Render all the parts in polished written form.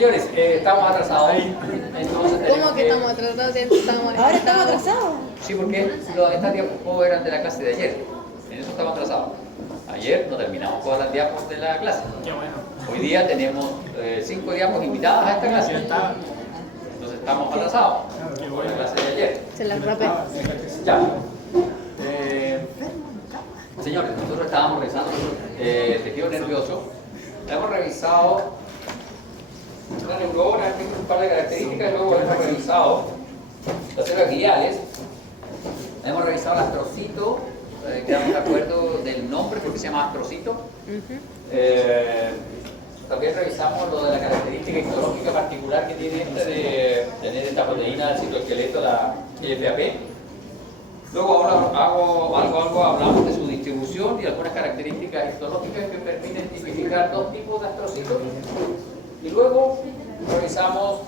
Señores, estamos atrasados. Entonces, ¿Cómo que estamos atrasados? Ahora estamos atrasados. Sí, porque estas diapositivas eran de la clase de ayer. En eso estamos atrasados. Ayer no terminamos todas las diapos de la clase. Qué bueno. Hoy día tenemos 5 diapos invitadas a esta clase. Ya está. Entonces estamos atrasados Qué por bueno. la clase de ayer. Se las rapé. Ya. Señores, nosotros estábamos revisando tejido nervioso. Hemos revisado la neurona, tiene un par de características, luego hemos revisado las células gliales, hemos revisado el astrocito, quedamos de acuerdo del nombre porque se llama astrocito. También revisamos lo de la característica histológica particular que tiene esta de tener esta proteína del citoesqueleto, la FAP. Luego hablamos de su distribución y algunas características histológicas que permiten tipificar dos tipos de astrocitos. Y luego revisamos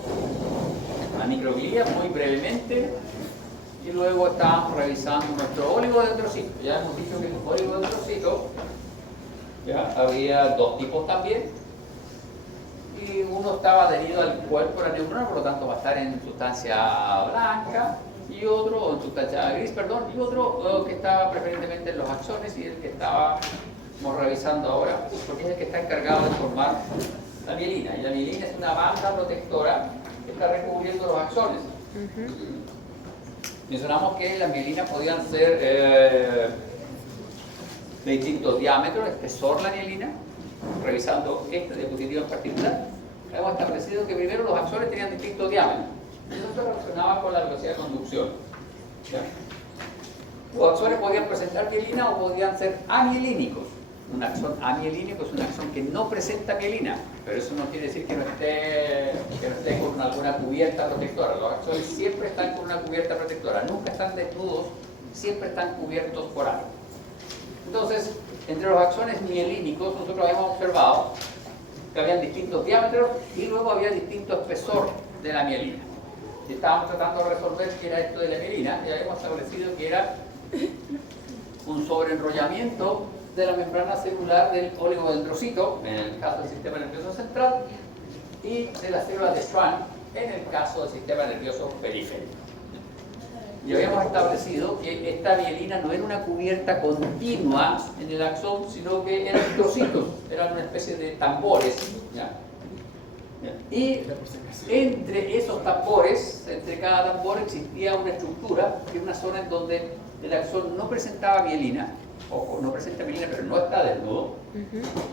la microglia muy brevemente. Y luego estábamos revisando nuestro oligodendrocito. Ya hemos dicho que el oligodendrocito ya había dos tipos también. Y uno estaba adherido al cuerpo de la neurona, por lo tanto va a estar en sustancia blanca. Y otro, en sustancia gris, perdón, y otro que estaba preferentemente en los axones y el que estábamos revisando ahora, porque es el que está encargado de formar la mielina. Y la mielina es una banda protectora que está recubriendo los axones. Mencionamos que las mielinas podían ser de distintos diámetros, espesor la mielina, revisando esta diapositiva en particular. Hemos establecido que primero los axones tenían distintos diámetros. Eso se relacionaba con la velocidad de conducción. ¿Ya? Los axones podían presentar mielina o podían ser amielínicos. Un axón amielínico es un axón que no presenta mielina, pero eso no quiere decir que no esté con alguna cubierta protectora. Los axones siempre están con una cubierta protectora, nunca están desnudos, siempre están cubiertos por algo. Entonces, entre los axones mielínicos nosotros habíamos observado que habían distintos diámetros y luego había distinto espesor de la mielina. Y estábamos tratando de resolver qué era esto de la mielina y habíamos establecido que era un sobreenrollamiento de la membrana celular del oligodendrocito, en el caso del sistema nervioso central, y de las células de Schwann, en el caso del sistema nervioso periférico. Y habíamos establecido que esta mielina no era una cubierta continua en el axón, sino que eran trocitos, eran una especie de tambores. ¿Ya? Y entre esos tambores, entre cada tambor existía una estructura, que es una zona en donde el axón no presentaba mielina, o no presenta mielina pero no está desnudo.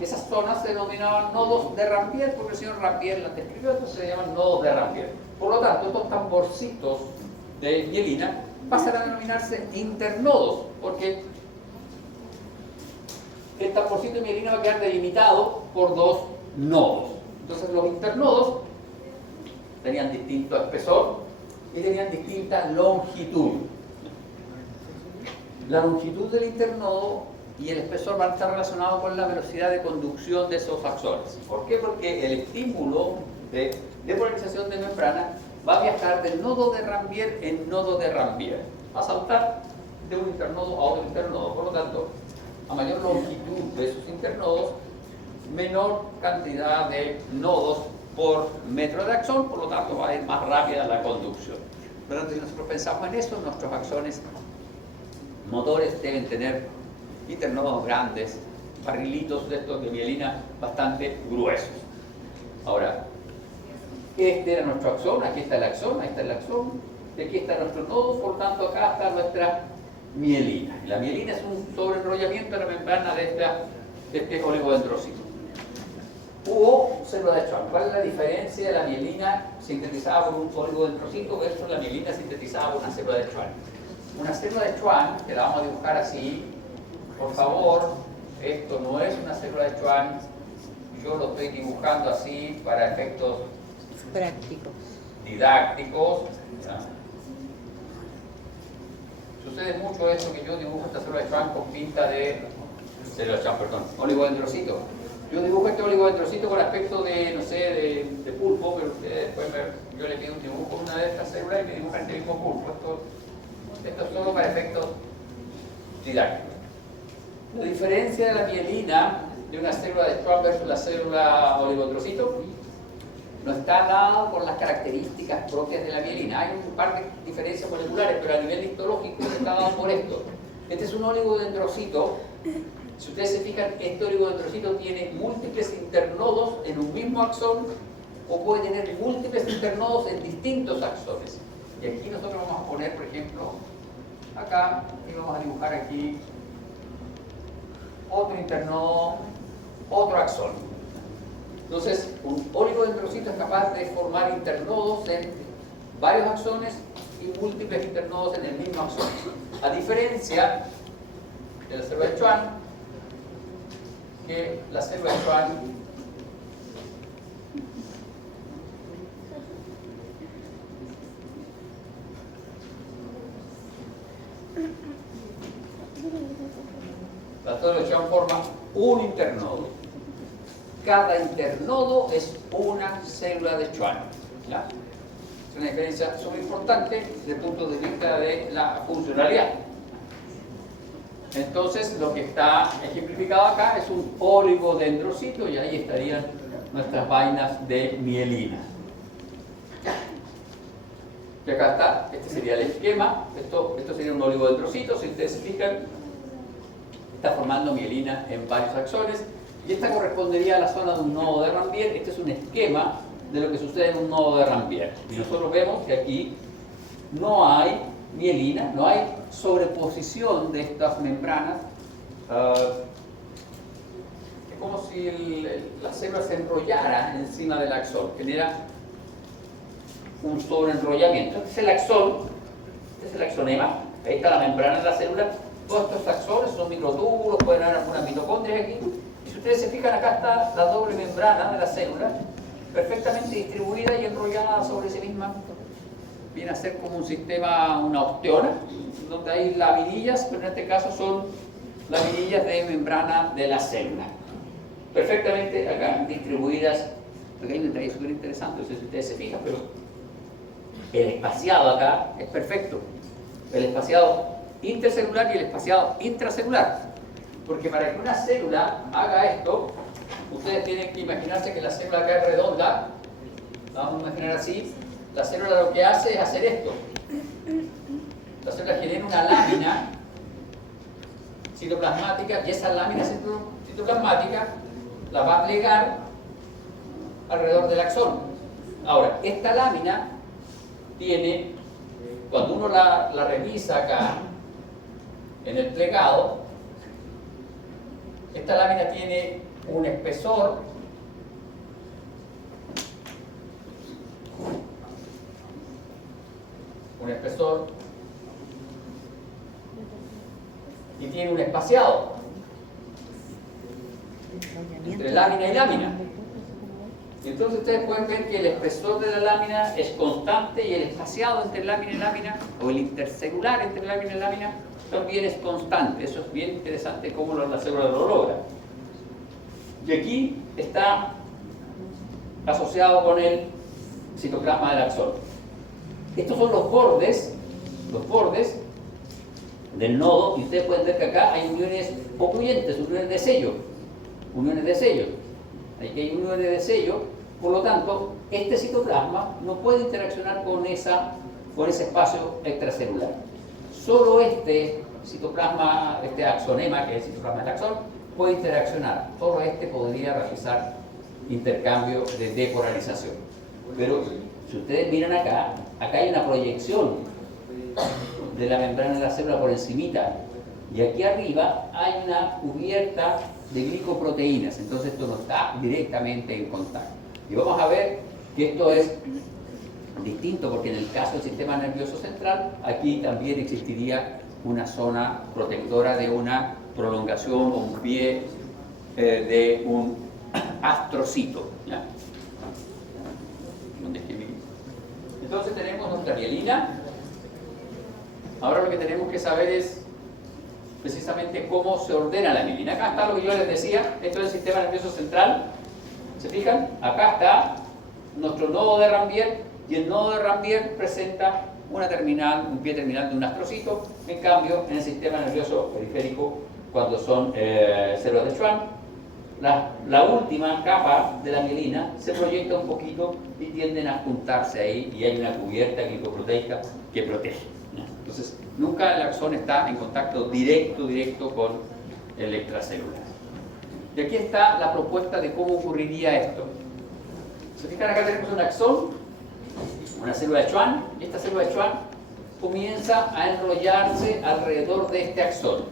Esas zonas se denominaban nodos de Rampier, porque el señor Rampier las describió, entonces se llaman nodos de Rampier. Por lo tanto, estos tamborcitos de mielina pasan a denominarse internodos, porque el tamborcito de mielina va a quedar delimitado por dos nodos. Entonces los internodos tenían distinto espesor y tenían distinta longitud. La longitud del internodo y el espesor van a estar relacionados con la velocidad de conducción de esos axones. ¿Por qué? Porque el estímulo de depolarización de membrana va a viajar del nodo de Rampier en nodo de Rampier. Va a saltar de un internodo a otro internodo. Por lo tanto, a mayor longitud de esos internodos, menor cantidad de nodos por metro de axón, por lo tanto va a ir más rápida la conducción. Por lo tanto, si nosotros pensamos en eso, nuestros axones motores deben tener internodos grandes, barrilitos de estos de mielina bastante gruesos. Ahora, este era nuestro axón, aquí está el axón, ahí está el axón, y aquí está nuestro nodo, por lo tanto acá está nuestra mielina. Y la mielina es un sobreenrollamiento de la membrana de este oligodendrocito. Hubo célula de Schwann. ¿Cuál es la diferencia de la mielina sintetizada por un oligodendrocito versus la mielina sintetizada por una célula de Schwann? Una célula de Schwann, que la vamos a dibujar así, por favor, esto no es una célula de Schwann, yo lo estoy dibujando así para efectos Prácticos. didácticos. ¿Ya? Sucede mucho eso que yo dibujo esta célula de Schwann con pinta de oligodendrocito. Yo dibujo este oligodendrocito con aspecto de, no sé, de pulpo, pero ustedes después yo le pido un dibujo a una de estas células y me dibujan este mismo pulpo. Esto es solo para efectos didácticos. La diferencia de la mielina de una célula de Schwann versus la célula oligodendrocito no está dado por las características propias de la mielina. Hay un par de diferencias moleculares, pero a nivel histológico está dado por esto. Este es un oligodendrocito. Si ustedes se fijan, este oligodendrocito tiene múltiples internodos en un mismo axón o puede tener múltiples internodos en distintos axones. Y aquí nosotros vamos a poner, por ejemplo, acá, y vamos a dibujar aquí otro internodo, otro axón. Entonces, un oligodendrocito es capaz de formar internodos en varios axones y múltiples internodos en el mismo axón. A diferencia de la célula de Schwann, que la célula de Schwann forma un internodo. Cada internodo es una célula de Schwann, ¿ya? Es una diferencia súper importante desde el punto de vista de la funcionalidad. Entonces, lo que está ejemplificado acá es un oligodendrocito y ahí estarían nuestras vainas de mielina. Y acá está, este sería el esquema, esto sería un oligodendrocito, si ustedes se fijan, está formando mielina en varios axones y esta correspondería a la zona de un nodo de Ranvier. Este es un esquema de lo que sucede en un nodo de Ranvier. Y nosotros vemos que aquí no hay mielina, no hay sobreposición de estas membranas. Es como si la célula se enrollara encima del axón, genera un sobreenrollamiento. Este es el axón, este es el axonema, ahí está la membrana de la célula. Todos estos axones son microtúbulos, pueden haber algunas mitocondrias aquí. Y si ustedes se fijan, acá está la doble membrana de la célula, perfectamente distribuida y enrollada sobre sí misma. Viene a ser como un sistema, una osteona, donde hay laminillas, pero en este caso son laminillas de membrana de la célula. Perfectamente acá distribuidas. Acá hay un detalle súper interesante, no sé si ustedes se fijan, pero el espaciado acá es perfecto. El espaciado intercelular y el espaciado intracelular. Porque para que una célula haga esto, ustedes tienen que imaginarse que la célula acá es redonda. Vamos a imaginar así. La célula lo que hace es hacer esto. La célula genera una lámina citoplasmática y esa lámina citoplasmática la va a plegar alrededor del axón. Ahora, esta lámina tiene, cuando uno la revisa acá en el plegado, esta lámina tiene un espesor y tiene un espaciado entre lámina y lámina. Entonces ustedes pueden ver que el espesor de la lámina es constante y el espaciado entre lámina y lámina, o el intercelular entre lámina y lámina, también es constante. Eso es bien interesante cómo la célula lo logra. Y aquí está asociado con el citoplasma del axón. Estos son los bordes del nodo, y ustedes pueden ver que acá hay uniones ocluyentes, uniones de sello. Aquí hay uniones de sello, por lo tanto, este citoplasma no puede interaccionar con ese espacio extracelular. Solo este citoplasma, este axonema, que es el citoplasma del axón, puede interaccionar. Solo este podría realizar intercambio de depolarización. Pero si ustedes miran acá hay una proyección de la membrana de la célula por encimita, y aquí arriba hay una cubierta de glicoproteínas, entonces esto no está directamente en contacto. Y vamos a ver que esto es distinto, porque en el caso del sistema nervioso central, aquí también existiría una zona protectora de una prolongación o un pie de un astrocito, ¿ya? Entonces tenemos nuestra mielina. Ahora lo que tenemos que saber es precisamente cómo se ordena la mielina. Acá está lo que yo les decía, esto es el sistema nervioso central. ¿Se fijan? Acá está nuestro nodo de Ranvier, y el nodo de Ranvier presenta una terminal, un pie terminal de un astrocito. En cambio, en el sistema nervioso periférico, cuando son células de Schwann, la última capa de la mielina se proyecta un poquito y tienden a juntarse ahí y hay una cubierta glicoproteica que protege. Entonces, nunca el axón está en contacto directo con el extracelular. Y aquí está la propuesta de cómo ocurriría esto. ¿Se fijan? Acá tenemos un axón, una célula de Schwann, y esta célula de Schwann comienza a enrollarse alrededor de este axón.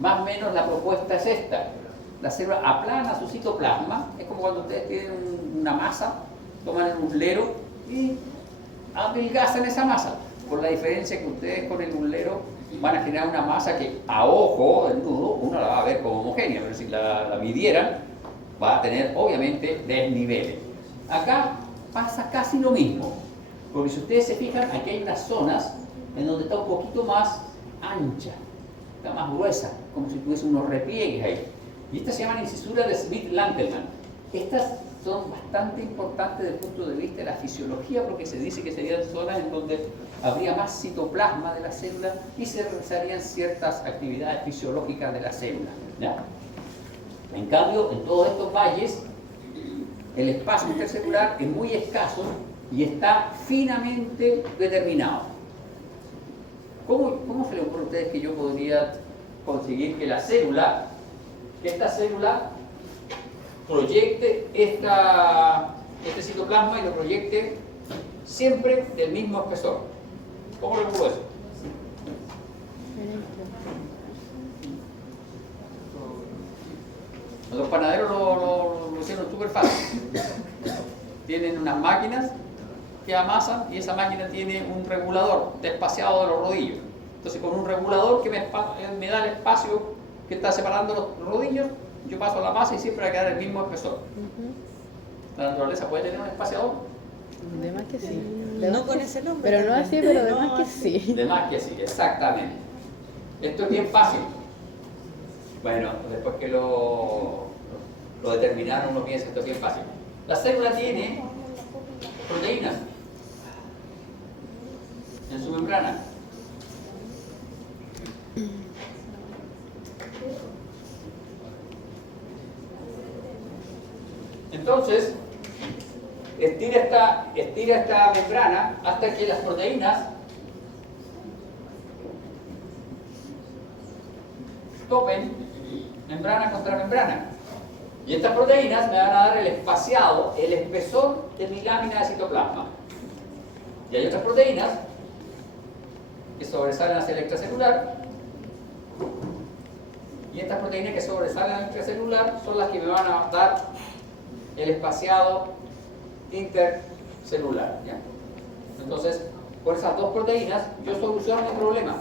Más o menos la propuesta es esta. La célula aplana su citoplasma, es como cuando ustedes tienen una masa, toman el uslero y adelgazan esa masa. Por la diferencia que ustedes con el uslero van a generar una masa que a ojo desnudo uno la va a ver como homogénea, pero si la midieran va a tener obviamente desniveles. Acá pasa casi lo mismo, porque si ustedes se fijan, aquí hay unas zonas en donde está un poquito más ancha, está más gruesa, como si tuviese unos repliegues ahí. Y estas se llaman incisuras de Smith-Lanterman. Estas son bastante importantes desde el punto de vista de la fisiología, porque se dice que serían zonas en donde habría más citoplasma de la célula y se realizarían ciertas actividades fisiológicas de la célula, ¿ya? En cambio, en todos estos valles, el espacio intercelular es muy escaso y está finamente determinado. ¿Cómo se le ocurre a ustedes que yo podría conseguir que esta célula proyecte este citoplasma y lo proyecte siempre del mismo espesor? ¿Cómo le ocurre eso? Los panaderos lo hicieron súper fácil. Tienen unas máquinas que amasan y esa máquina tiene un regulador despaciado de los rodillos. Entonces, con un regulador que me da el espacio que está separando los rodillos, yo paso la masa y siempre va a quedar el mismo espesor. ¿La naturaleza puede tener un espaciador? De más que sí. No con ese nombre. Pero no así, pero de más que sí. De más que sí, exactamente. Esto es bien fácil. Bueno, después que lo determinaron, uno piensa que esto es bien fácil. La célula tiene proteínas en su membrana. Entonces, estira esta membrana hasta que las proteínas topen membrana contra membrana. Y estas proteínas me van a dar el espaciado, el espesor de mi lámina de citoplasma. Y hay otras proteínas que sobresalen hacia el extracelular. Y estas proteínas que sobresalen al extracelular son las que me van a dar el espaciado intercelular, ¿ya? Entonces, con esas dos proteínas yo soluciono mi problema.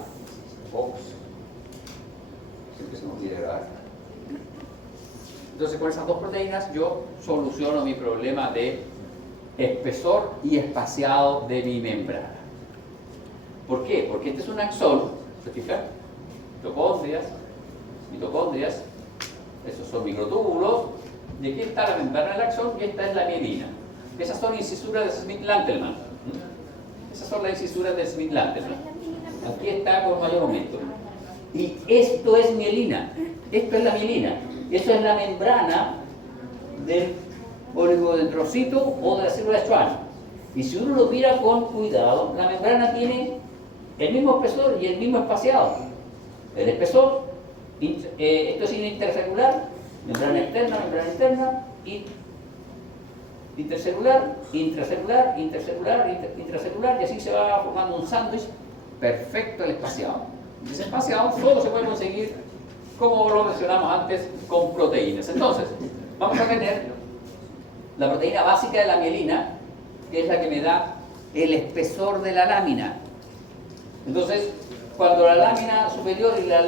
Siempre se me olvida grabar. Entonces, con esas dos proteínas yo soluciono mi problema de espesor y espaciado de mi membrana. ¿Por qué? Porque este es un axón, ¿se fijan? Mitocondrias, esos son microtúbulos, y aquí está la membrana del axón y esta es la mielina. Esas son incisuras de Smith-Lanterman. Esas son las incisuras de Smith-Lanterman. Aquí está con mayor aumento. Y esto es mielina. Esto es la mielina. Esto es la membrana del oligodendrocito o de la célula de Schwann. Y si uno lo mira con cuidado, la membrana tiene el mismo espesor y el mismo espaciado. El espesor, esto es intercelular, membrana interna, y intercelular, intracelular, intracelular, y así se va formando un sándwich perfecto el espaciado. Y ese espaciado solo se puede conseguir, como lo mencionamos antes, con proteínas. Entonces, vamos a tener la proteína básica de la mielina, que es la que me da el espesor de la lámina. Entonces, cuando la lámina superior y la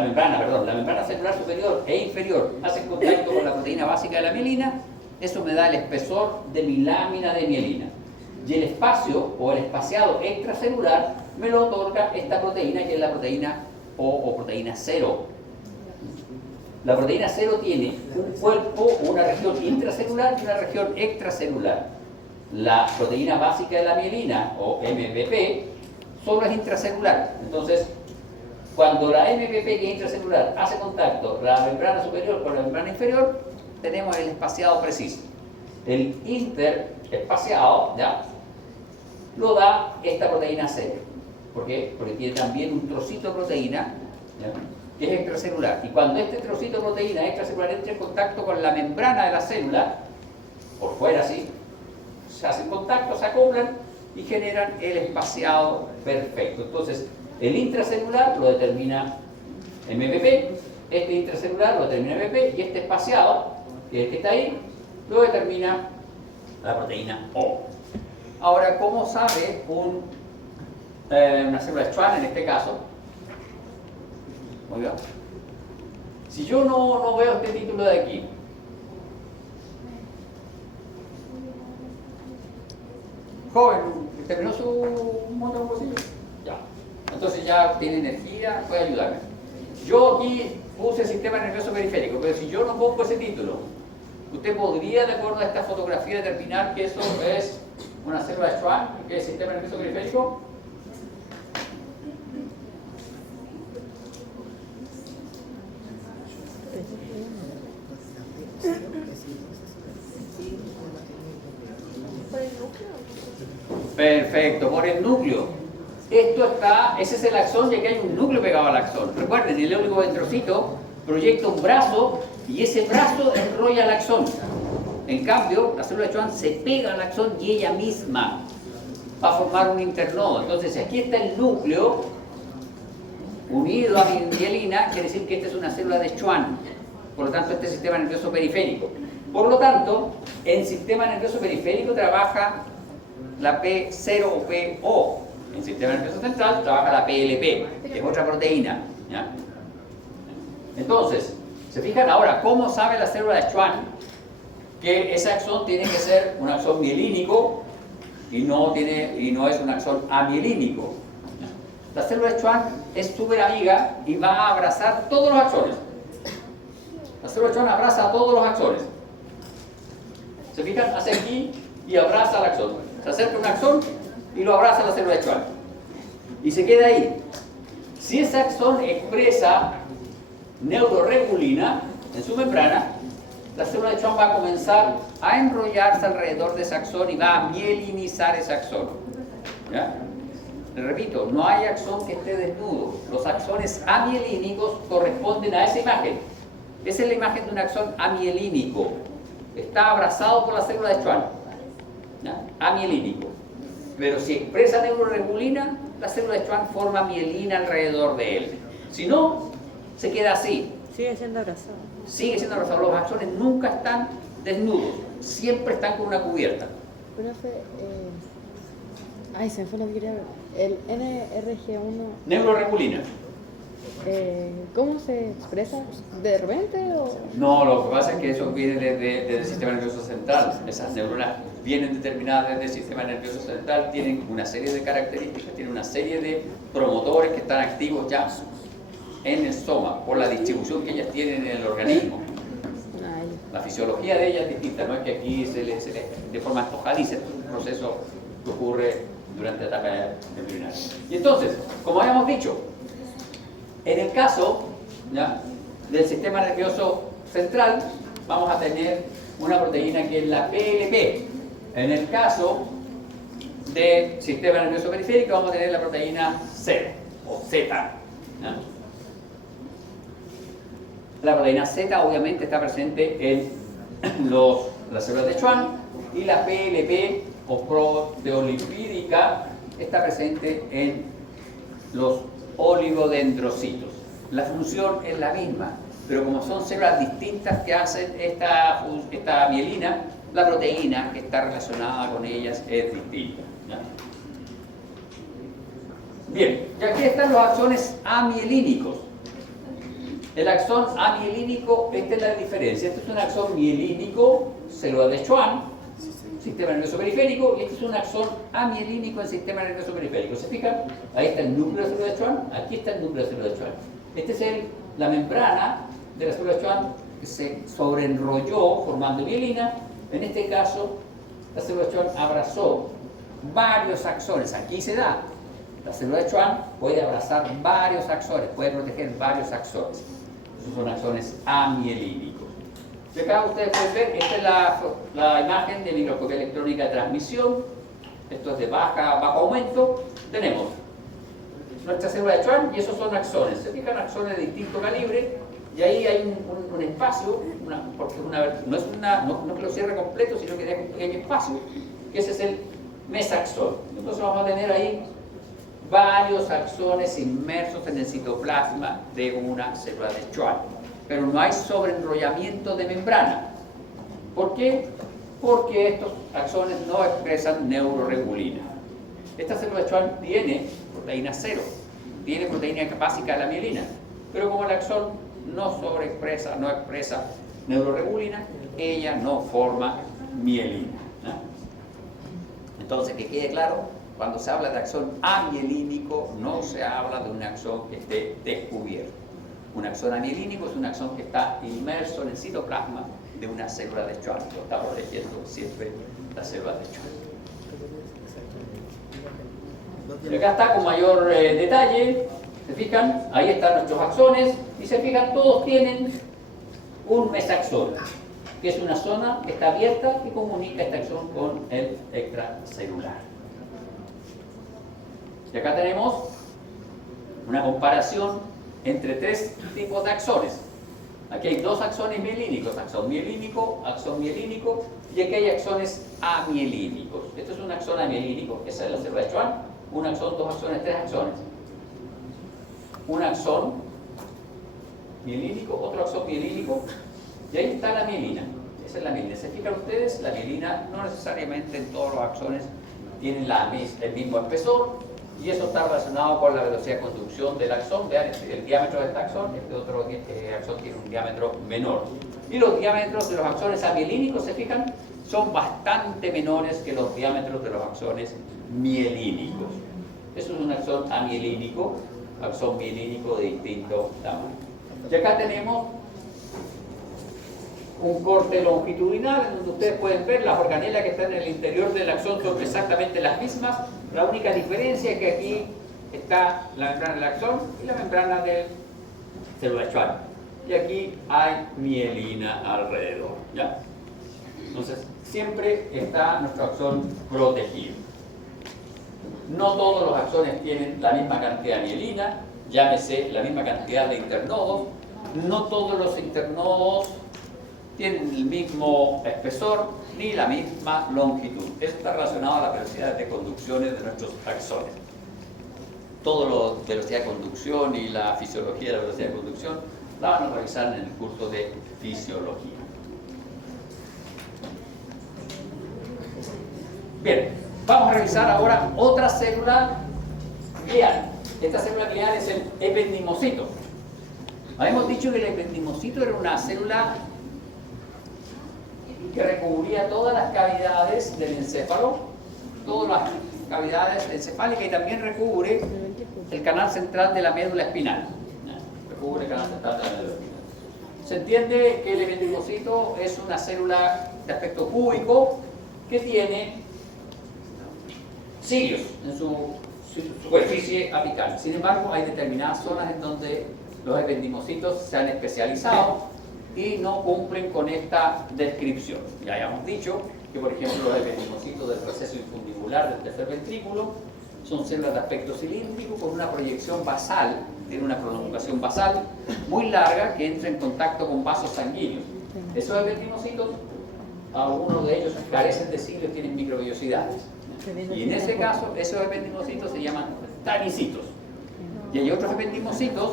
membrana celular superior e inferior hacen contacto con la proteína básica de la mielina, eso me da el espesor de mi lámina de mielina. Y el espacio o el espaciado extracelular me lo otorga esta proteína, que es la proteína o proteína 0. La proteína 0 tiene un cuerpo, una región intracelular y una región extracelular. La proteína básica de la mielina, o MVP, solo es intracelular. Entonces, Cuando la MPP, que es intracelular, hace contacto la membrana superior con la membrana inferior, tenemos el espaciado preciso. El interespaciado, ¿ya?, lo da esta proteína C. ¿Por qué? Porque tiene también un trocito de proteína, ¿ya?, que es extracelular. Y cuando este trocito de proteína extracelular entra en contacto con la membrana de la célula, por fuera así, se hacen contacto, se acoplan y generan el espaciado perfecto. Entonces, el intracelular lo determina MPP, este intracelular lo determina MPP, y este espaciado, que es el que está ahí, lo determina la proteína O. Ahora, ¿cómo sabe una célula de Schwann en este caso? Oiga, si yo no veo este título de aquí, joven, ¿terminó su montón posible? Ya. Entonces ya tiene energía, puede ayudarme. Yo aquí puse el sistema nervioso periférico, pero si yo no pongo ese título, ¿usted podría, de acuerdo a esta fotografía, determinar que eso es una célula de Schwann, que es el sistema nervioso periférico? Perfecto, por el núcleo. Ese es el axón, ya que hay un núcleo pegado al axón. Recuerden, el oligodendrocito proyecta un brazo y ese brazo enrolla el axón. En cambio, la célula de Schwann se pega al axón y ella misma va a formar un internodo. Entonces, si aquí está el núcleo unido a mielina, quiere decir que esta es una célula de Schwann. Por lo tanto, este es el sistema nervioso periférico. Por lo tanto, en sistema nervioso periférico trabaja la P0 o PO. En sistema nervioso central trabaja la PLP, que es otra proteína, ¿ya? Entonces, ¿se fijan ahora cómo sabe la célula de Schwann que ese axón tiene que ser un axón mielínico y no es un axón amielínico? La célula de Schwann es súper amiga y va a abrazar todos los axones. La célula de Schwann abraza a todos los axones. ¿Se fijan? Hace aquí y abraza al axón. Se acerca un axón y lo abraza la célula de Schwann. Y se queda ahí. Si ese axón expresa neuroregulina en su membrana, la célula de Schwann va a comenzar a enrollarse alrededor de ese axón y va a mielinizar ese axón. ¿Ya? Les repito, no hay axón que esté desnudo. Los axones amielínicos corresponden a esa imagen. Esa es la imagen de un axón amielínico. Está abrazado por la célula de Schwann. ¿Ya? Amielínico. Pero si expresa neuroregulina, la célula de Schwann forma mielina alrededor de él. Si no, se queda así. Sigue siendo abrazado. Sigue siendo abrazado. Los axones nunca están desnudos. Siempre están con una cubierta. Profe, ay, se me fue lo que quería ver. El NRG1, Neuroregulina. ¿cómo se expresa? ¿De repente o...? No, lo que pasa es que eso viene desde el sistema nervioso central. Esas neuronas vienen determinadas desde el sistema nervioso central, tienen una serie de características, tienen una serie de promotores que están activos ya en el soma, por la distribución que ellas tienen en el organismo. Ay, La fisiología de ellas es distinta, no es que aquí se le de forma antojadiza, es un proceso que ocurre durante la etapa embrionaria. Y entonces, como habíamos dicho, en el caso, ¿ya?, del sistema nervioso central, vamos a tener una proteína que es la PLP. En el caso del sistema nervioso periférico, vamos a tener la proteína Z o Z. ¿Ya? La proteína Z obviamente está presente en las células de Schwann, y la PLP o proteolipídica está presente en los oligodendrocitos. La función es la misma, pero como son células distintas que hacen esta mielina, la proteína que está relacionada con ellas es distinta. ¿Ya? Bien, y aquí están los axones amielínicos. El axón amielínico, esta es la diferencia. Este es un axón mielínico, célula de Schwann, sistema nervioso periférico, y este es un axón amielínico en sistema nervioso periférico. ¿Se fijan? Ahí está el núcleo de la célula de Schwann, aquí está el núcleo de la célula de Schwann. Esta es la membrana de la célula de Schwann que se sobreenrolló formando mielina. En este caso, la célula de Schwann abrazó varios axones. Aquí se da La célula de Schwann puede abrazar varios axones, puede proteger varios axones. Esos son axones amielínicos. Y acá ustedes pueden ver, esta es la imagen de microscopía electrónica de transmisión. Esto es de bajo aumento. Tenemos nuestra célula de Schwann y esos son axones. Se fijan, axones de distinto calibre y ahí hay un espacio, porque no es que lo cierre completo, sino que deja un pequeño espacio, que ese es el mesaxón. Entonces vamos a tener ahí varios axones inmersos en el citoplasma de una célula de Schwann. Pero no hay sobreenrollamiento de membrana. ¿Por qué? Porque estos axones no expresan neuroregulina. Esta célula de Schwann tiene proteína 0, tiene proteína básica de la mielina, pero como el axón no expresa neuroregulina, ella no forma mielina, ¿no? Entonces, que quede claro, cuando se habla de axón amielínico, no se habla de un axón que esté descubierto. Un axón amielínico es un axón que está inmerso en el citoplasma de una célula de Schwann, lo está protegiendo siempre la célula de Schwann. Y acá está con mayor detalle, se fijan, ahí están nuestros axones, y se fijan, todos tienen un mesaxón, que es una zona que está abierta que comunica este axón con el extracelular. Y acá tenemos una comparación entre tres tipos de axones. Aquí hay dos axones mielínicos, axón mielínico, y aquí hay axones amielínicos. Esto es un axón amielínico, esa es la célula de Schwann, un axón, dos axones, tres axones. Un axón mielínico, otro axón mielínico, y ahí está la mielina. Esa es la mielina. ¿Se fijan ustedes? La mielina no necesariamente en todos los axones tienen el mismo espesor, y eso está relacionado con la velocidad de conducción del axón. Vean, el diámetro de este axón, este otro axón tiene un diámetro menor. Y los diámetros de los axones amielínicos, ¿se fijan? Son bastante menores que los diámetros de los axones mielínicos. Eso es un axón amielínico, axón mielínico de distinto tamaño. Y acá tenemos un corte longitudinal en donde ustedes pueden ver las organelas que están en el interior del axón son exactamente las mismas. La única diferencia es que aquí está la membrana del axón y la membrana del célula de Schwann. Y aquí hay mielina alrededor, ¿ya? Entonces, siempre está nuestro axón protegido. No todos los axones tienen la misma cantidad de mielina, llámese la misma cantidad de internodos. No todos los internodos tienen el mismo espesor ni la misma longitud. Esto está relacionado a la velocidad de conducciones de nuestros axones. Todo lo de velocidad de conducción y la fisiología de la velocidad de conducción la van a revisar en el curso de fisiología. Bien, vamos a revisar ahora otra célula glial. Esta célula glial es el ependimocito. Habíamos dicho que el ependimocito era una célula que recubría todas las cavidades del encéfalo, todas las cavidades encefálicas, y también recubre el canal central de la médula espinal. Recubre el canal central de la médula espinal. Se entiende que el ependimocito es una célula de aspecto cúbico que tiene cilios en su superficie apical. Sin embargo, hay determinadas zonas en donde los ependimocitos se han especializado y no cumplen con esta descripción. Ya habíamos dicho que, por ejemplo, los ependimocitos del proceso infundibular del tercer ventrículo son células de aspecto cilíndrico con una proyección basal, tiene una prolongación basal muy larga que entra en contacto con vasos sanguíneos. Esos ependimocitos, algunos de ellos carecen de cilios, tienen microvellosidades. Y en ese caso, esos ependimocitos se llaman tanicitos. Y hay otros ependimocitos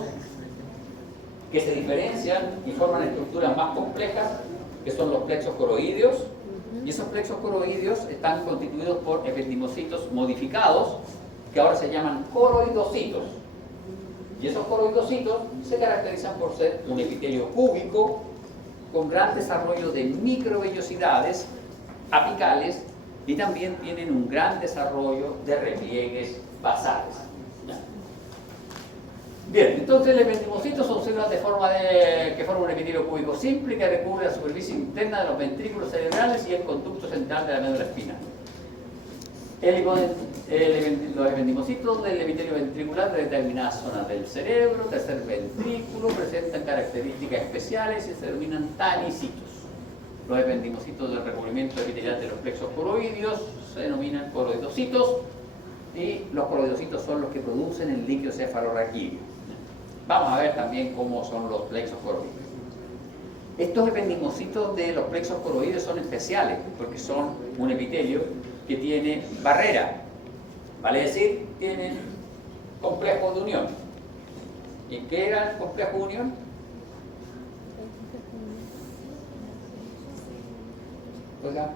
que se diferencian y forman estructuras más complejas, que son los plexos coroideos, y esos plexos coroideos están constituidos por ependimocitos modificados, que ahora se llaman coroidocitos. Y esos coroidocitos se caracterizan por ser un epitelio cúbico, con gran desarrollo de microvellosidades apicales, y también tienen un gran desarrollo de repliegues basales. Bien, entonces el ependimocitos son células que forman un epitelio cúbico simple que recubre la superficie interna de los ventrículos cerebrales y el conducto central de la médula espinal. El Los ependimocitos del epitelio ventricular de determinadas zonas del cerebro, tercer ventrículo, presentan características especiales y se denominan tanicitos. Los ependimocitos del recubrimiento epitelial de los plexos coroideos se denominan coroidocitos y los coroidocitos son los que producen el líquido cefalorraquídeo. Vamos a ver también cómo son los plexos coroideos. Estos ependimocitos de los plexos coroideos son especiales porque son un epitelio que tiene barrera, vale decir, tienen complejo de unión. ¿Y qué era el complejo de unión? Oiga,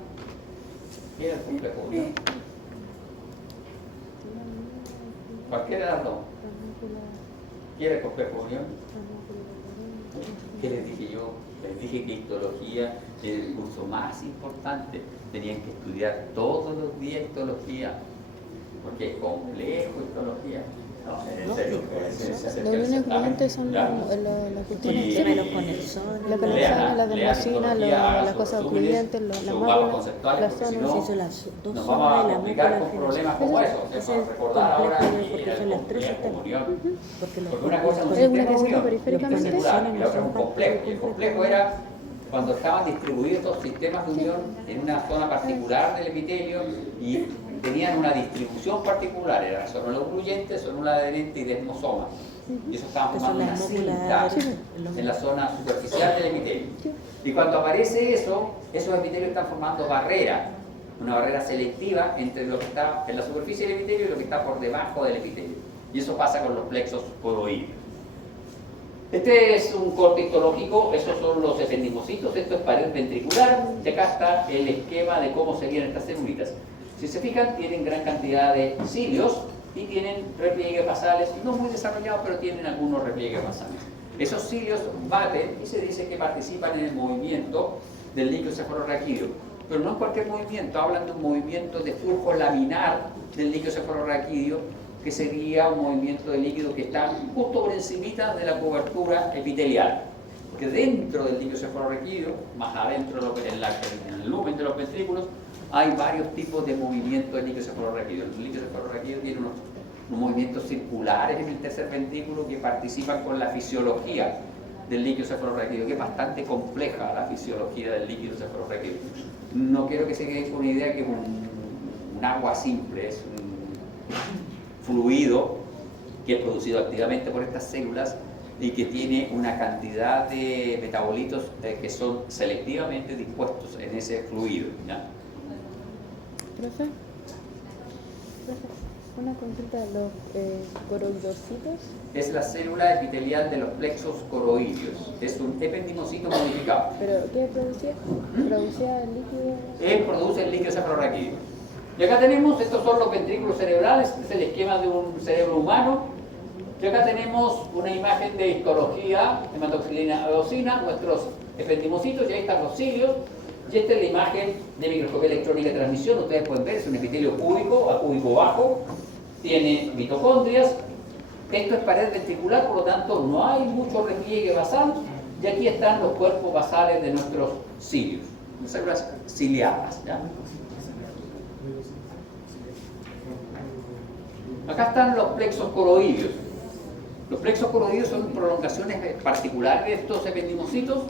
¿qué era el complejo de unión? Cualquiera de las dos. ¿Qué era el complejo de unión? ¿Qué les dije yo? Les dije que histología era el curso más importante. Tenían que estudiar todos los días histología, porque es complejo histología. No, en serio. Los lunes incluyentes son las cuestiones Y- que los conexones. la conexión, las democinas, las cosas ocluyentes, las máculas, las Se zonas. hizo las dos Nos zonas vamos a de la complicar mácula con problemas como eso. es Vamos el a recordar ahora complejo, que porque era son el las tres complejo sistemas. unión. Porque los Porque una cosa es un Es una sistema que se unión, periféricamente. que es celular, y la otra es un Son complejo. Y el partes complejo era cuando estaban distribuidos estos sistemas de unión en una zona particular del epitelio y tenían una distribución particular, era zona ocluyente, zona adherente y desmosoma. Y eso estaba que formando son una las cinta móculas en la zona superficial del epitelio. Y cuando aparece eso, esos epitelios están formando barrera, una barrera selectiva entre lo que está en la superficie del epitelio y lo que está por debajo del epitelio. Y eso pasa con los plexos coroideos. Este es un corte histológico, esos son los ependimocitos, esto es pared ventricular, y acá está el esquema de cómo serían estas celulitas. Si se fijan, tienen gran cantidad de cilios y tienen repliegues basales, no muy desarrollados, pero tienen algunos repliegues basales. Esos cilios baten y se dice que participan en el movimiento del líquido cefalorraquídeo, pero no en cualquier movimiento, hablan de un movimiento de flujo laminar del líquido cefalorraquídeo, que sería un movimiento de líquido que está justo por encimita de la cobertura epitelial. Porque dentro del líquido cefalorraquídeo, más adentro en el lumen de los ventrículos, hay varios tipos de movimientos del líquido cefalorraquídeo. El líquido cefalorraquídeo tiene unos movimientos circulares en el tercer ventrículo que participan con la fisiología del líquido cefalorraquídeo, que es bastante compleja la fisiología del líquido cefalorraquídeo. No quiero que se queden con una idea que es un agua simple, es un fluido que es producido activamente por estas células y que tiene una cantidad de metabolitos que son selectivamente dispuestos en ese fluido, ¿ya? Profe, una consulta, los coroidocitos. Es la célula epitelial de los plexos coroideos. Es un ependimocito modificado. ¿Pero qué producía? ¿Producía líquido? Produce el líquido cefalorraquídeo. Y acá tenemos, estos son los ventrículos cerebrales, este es el esquema de un cerebro humano. Y acá tenemos una imagen de histología, hematoxilina eosina, nuestros ependimocitos, y ahí están los cilios. Y esta es la imagen de microscopía electrónica de transmisión. Ustedes pueden ver, es un epitelio cúbico, acúbico bajo, tiene mitocondrias. Esto es pared ventricular, por lo tanto no hay mucho repliegue basal. Y aquí están los cuerpos basales de nuestros cilios, las células ciliadas, ¿ya? Acá están los plexos coroideos. Los plexos coroideos son prolongaciones particulares de estos ependimocitos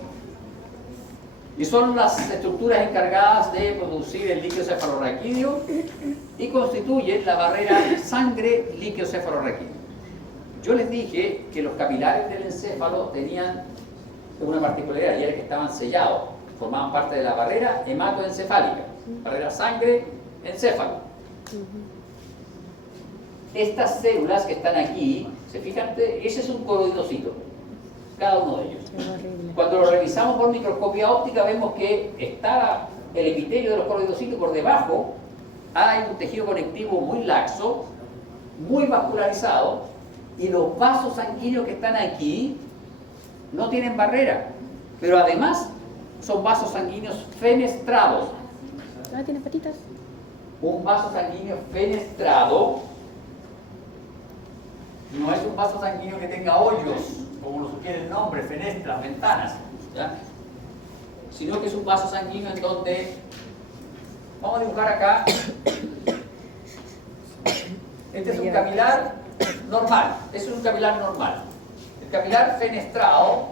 y son las estructuras encargadas de producir el líquido cefalorraquídeo y constituyen la barrera sangre-líquido cefalorraquídeo. Yo les dije que los capilares del encéfalo tenían una particularidad y era que estaban sellados, formaban parte de la barrera hematoencefálica, barrera sangre-encéfalo. Estas células que están aquí, se fijan, ese es un coroidocito, cada uno de ellos. Es horrible. Cuando lo revisamos por microscopía óptica vemos que está el epitelio de los coroidocitos por debajo, hay un tejido conectivo muy laxo, muy vascularizado, y los vasos sanguíneos que están aquí no tienen barrera, pero además son vasos sanguíneos fenestrados. Ah, tiene patitas. Un vaso sanguíneo fenestrado no es un vaso sanguíneo que tenga hoyos, como lo sugiere el nombre, fenestras, ventanas, ¿ya? Sino que es un vaso sanguíneo en donde, vamos a dibujar acá capilar normal. Eso es un capilar normal. El capilar fenestrado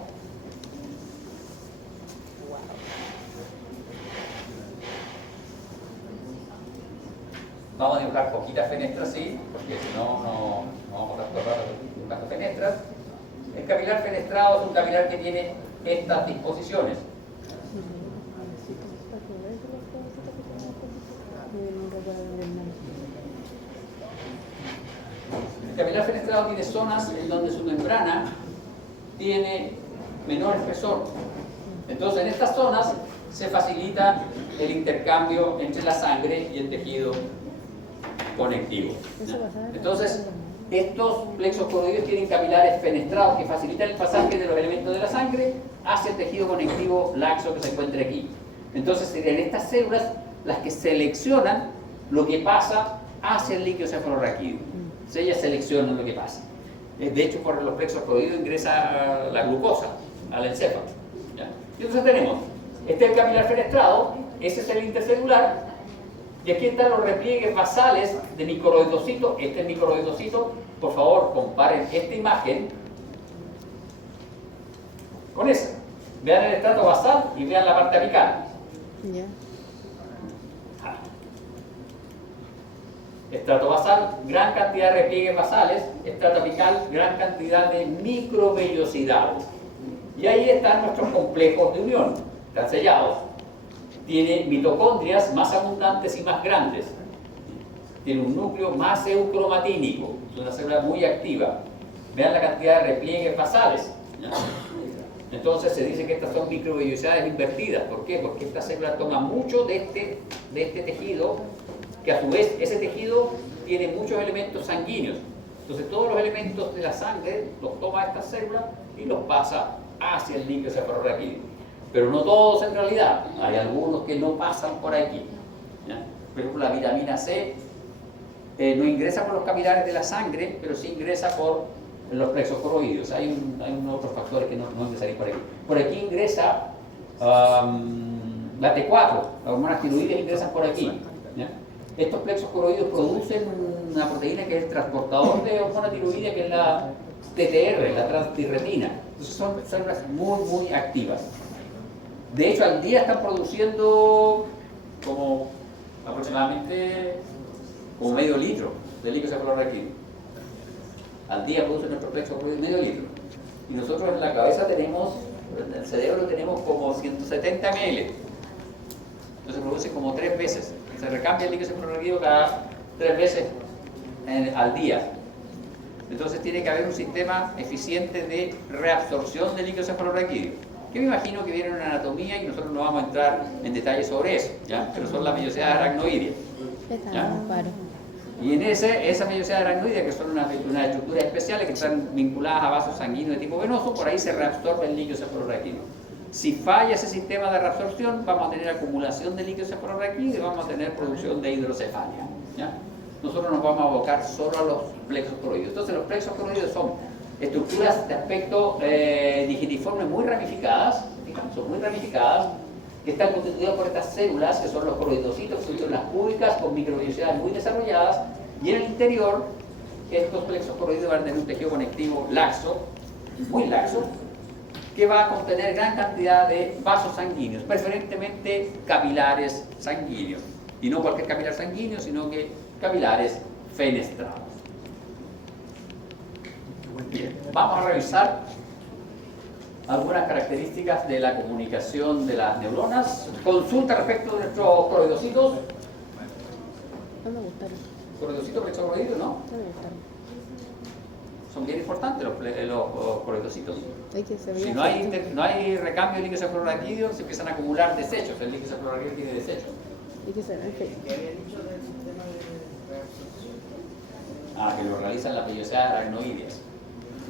vamos a dibujar poquitas fenestras, sí, porque si no, no vamos a trastornar dibujando fenestras. El capilar fenestrado es un capilar que tiene estas disposiciones. El capilar fenestrado tiene zonas en donde su membrana tiene menor espesor. Entonces, en estas zonas se facilita el intercambio entre la sangre y el tejido conectivo. Entonces, estos plexos coroides tienen capilares fenestrados que facilitan el pasaje de los elementos de la sangre hacia el tejido conectivo laxo que se encuentra aquí. Entonces, serían estas células las que seleccionan lo que pasa hacia el líquido cefalorraquídeo. Ellas seleccionan lo que pasa. De hecho, por los plexos coroides ingresa la glucosa al encéfalo. ¿Ya? Y entonces tenemos, este es el capilar fenestrado, ese es el intercelular, y aquí están los repliegues basales de microidocito. Este es microidocito. Por favor, comparen esta imagen con esa. Vean el estrato basal y vean la parte apical. Ya. Estrato basal, gran cantidad de repliegues basales. Estrato apical, gran cantidad de microvellosidades. Y ahí están nuestros complejos de unión. Están sellados. Tiene mitocondrias más abundantes y más grandes. Tiene un núcleo más eucromatínico. Es una célula muy activa. Vean la cantidad de repliegues basales. ¿Ya? Entonces se dice que estas son microvellosidades invertidas. ¿Por qué? Porque esta célula toma mucho de este tejido, que a su vez ese tejido tiene muchos elementos sanguíneos. Entonces todos los elementos de la sangre los toma esta célula y los pasa hacia el líquido cefalorraquídeo. Pero no todos en realidad. Hay algunos que no pasan por aquí. ¿Ya? Por ejemplo, la vitamina C no ingresa por los capilares de la sangre, pero sí ingresa por los plexos coroideos. Hay unos otros factores que no ingresarían por aquí. Por aquí ingresa la T4, las hormonas tiroides ingresan por aquí. ¿Ya? Estos plexos coroideos producen una proteína que es el transportador de hormona tiroidea, que es la TTR, la transtirretina. Entonces son células muy, muy activas. De hecho, al día están produciendo como aproximadamente como medio litro de líquido cefalorraquídeo. Al día producen nuestros plexos coroides medio litro. Y nosotros en la cabeza tenemos, en el cerebro tenemos como 170 ml. Entonces produce como 3 veces. Se recambia el líquido cefalorraquídeo cada 3 veces al día. Entonces tiene que haber un sistema eficiente de reabsorción del líquido cefalorraquídeo. Que me imagino que viene una anatomía y nosotros no vamos a entrar en detalle sobre eso, ¿ya? Pero son las vellosidades aracnoideas. ¿Ya? Y en esa vellosidad aracnoidea, que son unas estructuras especiales que están vinculadas a vasos sanguíneos de tipo venoso, por ahí se reabsorbe el líquido cefalorraquídeo. Si falla ese sistema de reabsorción, vamos a tener acumulación de líquido cefalorraquídeo y vamos a tener producción de hidrocefalia. ¿Ya? Nosotros nos vamos a abocar solo a los plexos coroideos. Entonces los plexos coroideos son estructuras de aspecto digitiforme muy ramificadas, son muy ramificadas, que están constituidas por estas células, que son los coroidocitos, que son células cúbicas con microvellosidades muy desarrolladas, y en el interior estos plexos coroideos van a tener un tejido conectivo laxo, muy laxo, que va a contener gran cantidad de vasos sanguíneos, preferentemente capilares sanguíneos, y no cualquier capilar sanguíneo, sino que capilares fenestrados. Bien, vamos a revisar algunas características de la comunicación de las neuronas. Consulta respecto de nuestros coroidocitos. No me gustaron. Coroidocitos, plexos coroideos, ¿no? No me gustaron. Son bien importantes los coroidocitos. Hay que se Si veía no hay recambio de líquido cefalorraquídeo, se empiezan a acumular desechos. El líquido cefalorraquídeo tiene desechos. y que se ven feitos. Que lo realizan las vellosidades aracnoideas.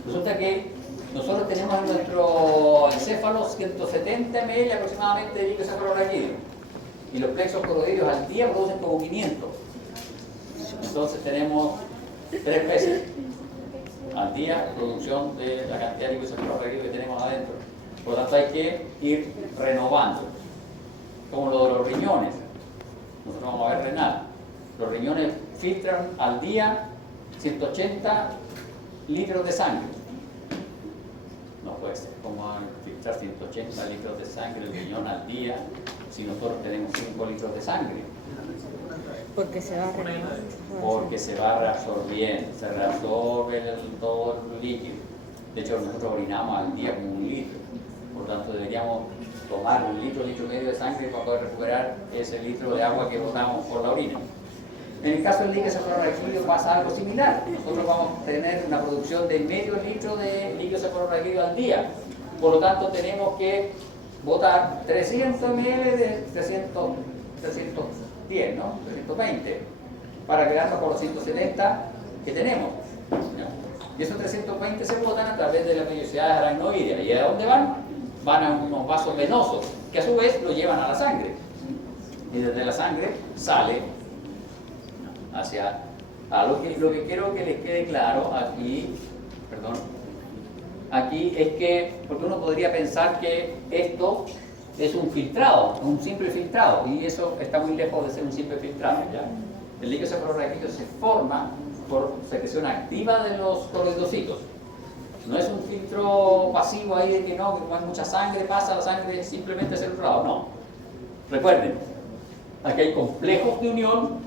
Resulta que nosotros tenemos en nuestro encéfalo 170 ml aproximadamente de líquido cefalorraquídeo y los plexos coroideos al día producen como 500. Entonces tenemos 3 veces al día producción de la cantidad de líquido cefalorraquídeo que tenemos adentro. Por lo tanto hay que ir renovando. Como lo de los riñones. Nosotros vamos a ver renal. Los riñones filtran al día 180 litros de sangre. No puede ser, ¿cómo van a filtrar 180 litros de sangre del riñón al día si nosotros tenemos 5 litros de sangre? Porque se va a renovar. Porque se va reabsorbiendo, se reabsorbe todo el líquido. De hecho, nosotros orinamos al día como 1 litro. Por lo tanto, deberíamos tomar 1 litro, litro y medio de sangre para poder recuperar ese litro de agua que botamos por la orina. En el caso del líquido cefalorraquídeo pasa algo similar. Nosotros vamos a tener una producción de medio litro de líquido cefalorraquídeo al día. Por lo tanto, tenemos que botar 300 ml de 310, ¿no? 320, para quedarnos con los 170 que tenemos, ¿no? Y esos 320 se botan a través de las vellosidades aracnoideas. ¿Y a dónde van? Van a unos vasos venosos, que a su vez lo llevan a la sangre. Y desde la sangre sale hacia... lo que quiero que les quede claro aquí, aquí es que, porque uno podría pensar que esto es un filtrado, un simple filtrado, y eso está muy lejos de ser un simple filtrado, ¿ya? El líquido cefalorraquídeo se forma por secreción activa de los coloidocitos. No es un filtro pasivo ahí de que no, que como hay mucha sangre, pasa la sangre simplemente a ser filtrado, no. Recuerden, aquí hay complejos de unión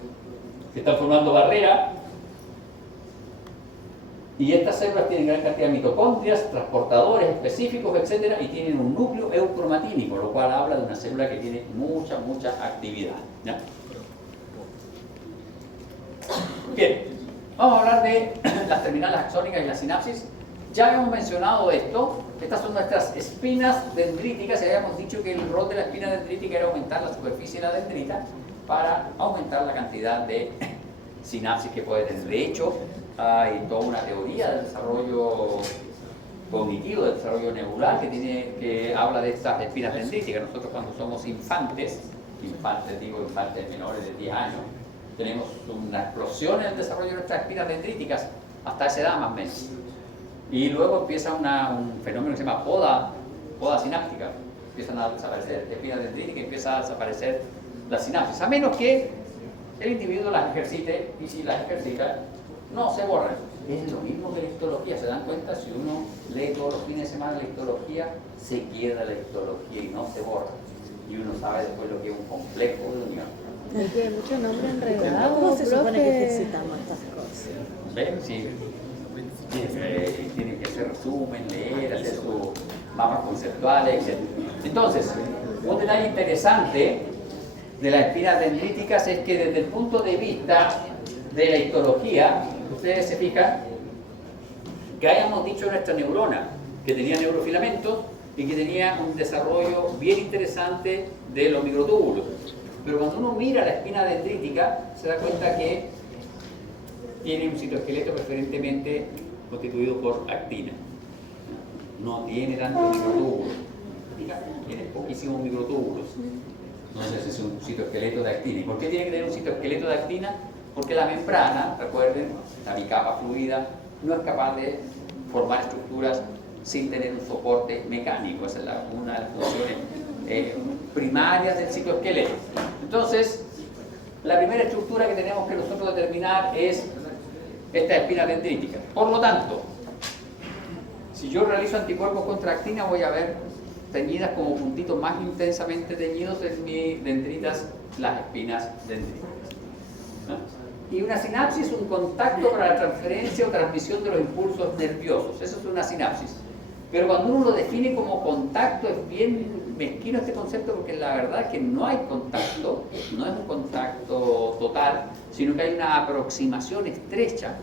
que están formando barrera, y estas células tienen gran cantidad de mitocondrias, transportadores específicos, etc. Y tienen un núcleo eucromatínico, lo cual habla de una célula que tiene mucha actividad, ¿ya? Bien, vamos a hablar de las terminales axónicas y la sinapsis. Ya habíamos mencionado esto. Estas son nuestras espinas dendríticas y habíamos dicho que el rol de la espina dendrítica era aumentar la superficie de la dendrita para aumentar la cantidad de sinapsis que puede tener. De hecho, hay toda una teoría del desarrollo cognitivo, del desarrollo neural que habla de estas espinas dendríticas. Nosotros cuando somos infantes menores de 10 años, tenemos una explosión en el desarrollo de nuestras espinas dendríticas hasta esa edad más o menos. Y luego empieza un fenómeno que se llama poda sináptica. Empiezan a desaparecer espinas dendríticas y empieza a desaparecer la sinapsis, a menos que el individuo las ejercite, y si las ejercita, no se borran. Es lo mismo que la histología, ¿se dan cuenta? Si uno lee todos los fines de semana la histología, se queda la histología y no se borra. Y uno sabe después lo que es un complejo de unión. Hay que mucho nombre enredado. ¿Cómo se supone que profe. ejercitamos estas cosas? ¿Ven? Sí. Tiene que hacer resumen, leer, hacer sus mapas conceptuales, etc. Entonces, un detalle interesante de las espinas dendríticas es que desde el punto de vista de la histología, ustedes se fijan que hayamos dicho nuestra neurona que tenía neurofilamentos y que tenía un desarrollo bien interesante de los microtúbulos. Pero cuando uno mira la espina dendrítica, se da cuenta que tiene un citoesqueleto preferentemente constituido por actina. No tiene tantos microtúbulos, tiene poquísimos microtúbulos. Entonces es un citoesqueleto de actina. ¿Y por qué tiene que tener un citoesqueleto de actina? Porque la membrana, recuerden, la bicapa fluida, no es capaz de formar estructuras sin tener un soporte mecánico. Esa es una de las funciones primarias del citoesqueleto. Entonces, la primera estructura que tenemos que nosotros determinar es esta espina dendrítica. Por lo tanto, si yo realizo anticuerpos contra actina, voy a ver teñidas como puntitos más intensamente teñidos en mis dendritas, las espinas dendríticas. ¿No? Y una sinapsis es un contacto para la transferencia o transmisión de los impulsos nerviosos. Eso es una sinapsis. Pero cuando uno lo define como contacto, es bien mezquino este concepto, porque la verdad es que no hay contacto, no es un contacto total, sino que hay una aproximación estrecha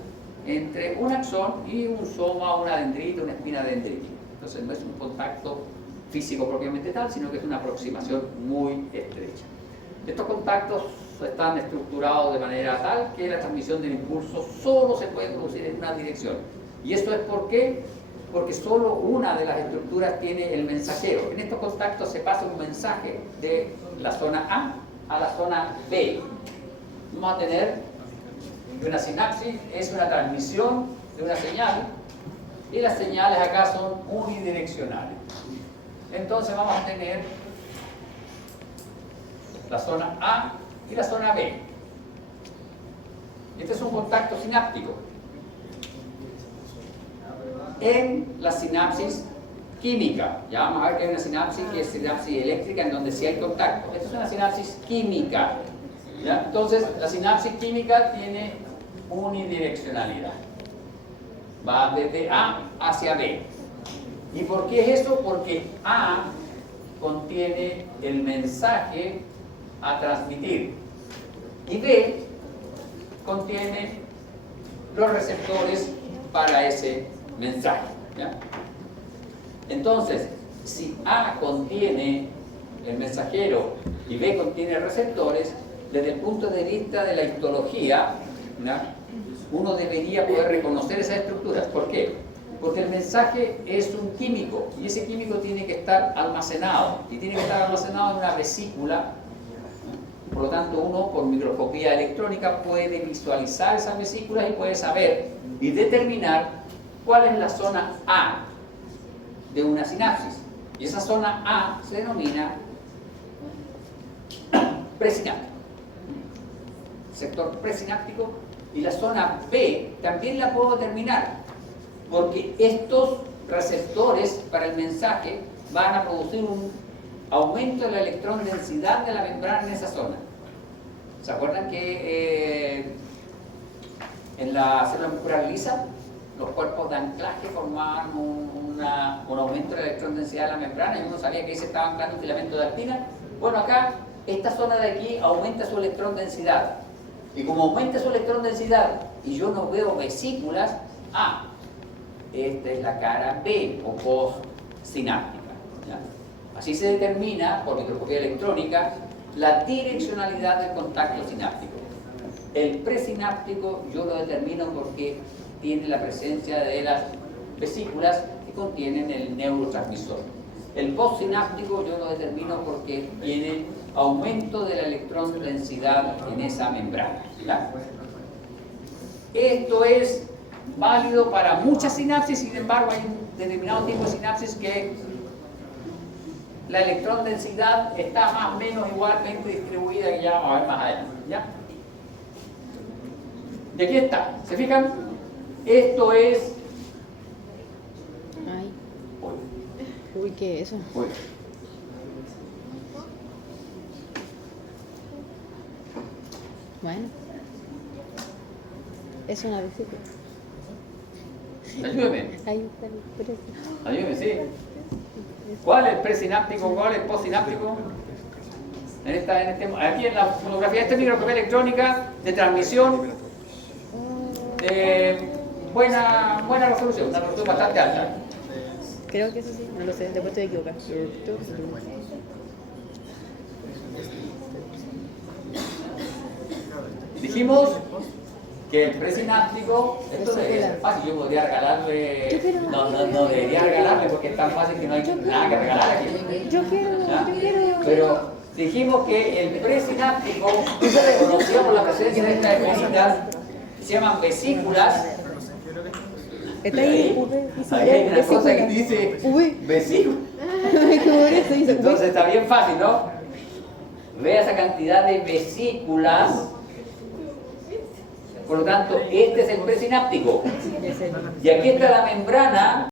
entre un axón y un soma, una dendrita, una espina dendrítica. Entonces no es un contacto físico propiamente tal, sino que es una aproximación muy estrecha. Estos contactos están estructurados de manera tal que la transmisión del impulso solo se puede producir en una dirección. ¿Y esto es por qué? Porque solo una de las estructuras tiene el mensajero. En estos contactos se pasa un mensaje de la zona A la zona B. Vamos a tener una sinapsis, es una transmisión de una señal, y las señales acá son unidireccionales. Entonces vamos a tener la zona A y la zona B. Este es un contacto sináptico. en la sinapsis química. Ya vamos a ver que hay una sinapsis que es sinapsis eléctrica en donde sí hay contacto. Esta es una sinapsis química. ¿Ya? Entonces, la sinapsis química tiene unidireccionalidad. Va desde A hacia B. ¿Y por qué es eso? Porque A contiene el mensaje a transmitir y B contiene los receptores para ese mensaje. ¿Ya? Entonces, si A contiene el mensajero y B contiene receptores, desde el punto de vista de la histología, ¿ya? Uno debería poder reconocer esas estructuras. ¿Por qué? Porque el mensaje es un químico y ese químico tiene que estar almacenado y tiene que estar almacenado en una vesícula. Por lo tanto, uno por microscopía electrónica puede visualizar esas vesículas y puede saber y determinar cuál es la zona A de una sinapsis. Y esa zona A se denomina presináptico, sector presináptico, y la zona B también la puedo determinar porque estos receptores para el mensaje van a producir un aumento de la electrón densidad de la membrana en esa zona. ¿Se acuerdan que en la célula muscular lisa los cuerpos de anclaje formaban un aumento de la electrón densidad de la membrana y uno sabía que ahí se estaba anclando un filamento de actina? Bueno, acá esta zona de aquí aumenta su electrón densidad y como aumenta su electrón densidad y yo no veo vesículas, esta es la cara B o postsináptica. ¿Ya? Así se determina por microscopía electrónica la direccionalidad del contacto sináptico. El presináptico yo lo determino porque tiene la presencia de las vesículas que contienen el neurotransmisor. El postsináptico yo lo determino porque tiene aumento de la electrón densidad en esa membrana. ¿Ya? Esto es válido para muchas sinapsis, sin embargo hay un determinado tipo de sinapsis que la electrón densidad está más o menos igualmente distribuida, que ya vamos a ver más adelante. ¿Ya? Y aquí está, ¿se fijan? Esto es... Ay. Uy, ¿qué es eso? Uy. Bueno. Es una vesícula. Ayúdeme. Ahí está el precio. Ayúdeme, sí. ¿Cuál es el presináptico? ¿Cuál es el postsináptico? Aquí en la fotografía, esta es microscopía electrónica de transmisión de buena resolución, una resolución bastante alta. Creo que eso sí, no lo sé, después te equivocas. Dijimos que el presináptico, esto debería ser fácil, yo podría regalarle, no debería regalarle porque es tan fácil que no hay nada que regalar aquí. Yo quiero. Pero dijimos que el presináptico, conocíamos la presencia de estas esferitas, se llaman vesículas. Está ahí, Ahí hay una cosa que dice vesícula. Entonces está bien fácil, ¿no? Vea esa cantidad de vesículas. Por lo tanto, este es el presináptico. Y aquí está la membrana